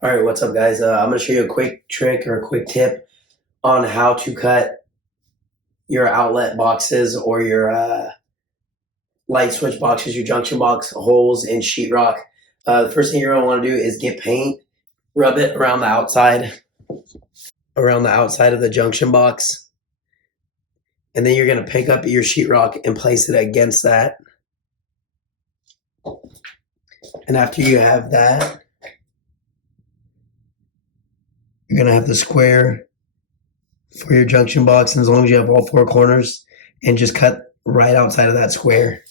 All right, what's up, guys? I'm going to show you a quick trick or a quick tip on how to cut your outlet boxes or your light switch boxes, your junction box holes in sheetrock. The first thing you're going to want to do is get paint, rub it around the outside of the junction box, and then you're going to pick up your sheetrock and place it against that. And after you have that, you're going to have the square for your junction box, and as long as you have all four corners, and just cut right outside of that square.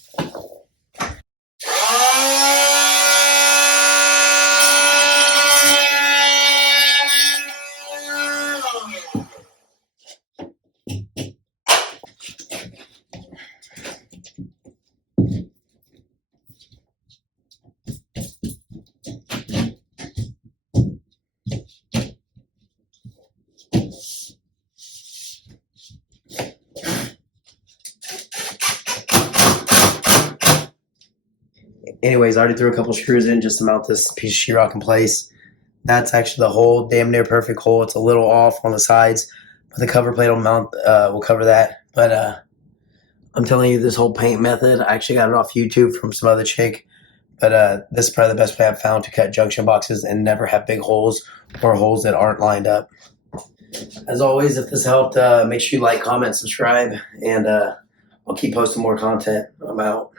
Anyways, I already threw a couple screws in just to mount this piece of sheetrock in place. That's actually the hole, damn near perfect hole. It's a little off on the sides, but the cover plate will cover that. But I'm telling you, this whole paint method, I actually got it off YouTube from some other chick. But this is probably the best way I've found to cut junction boxes and never have big holes or holes that aren't lined up. As always, if this helped, make sure you like, comment, subscribe, and I'll keep posting more content. I'm out.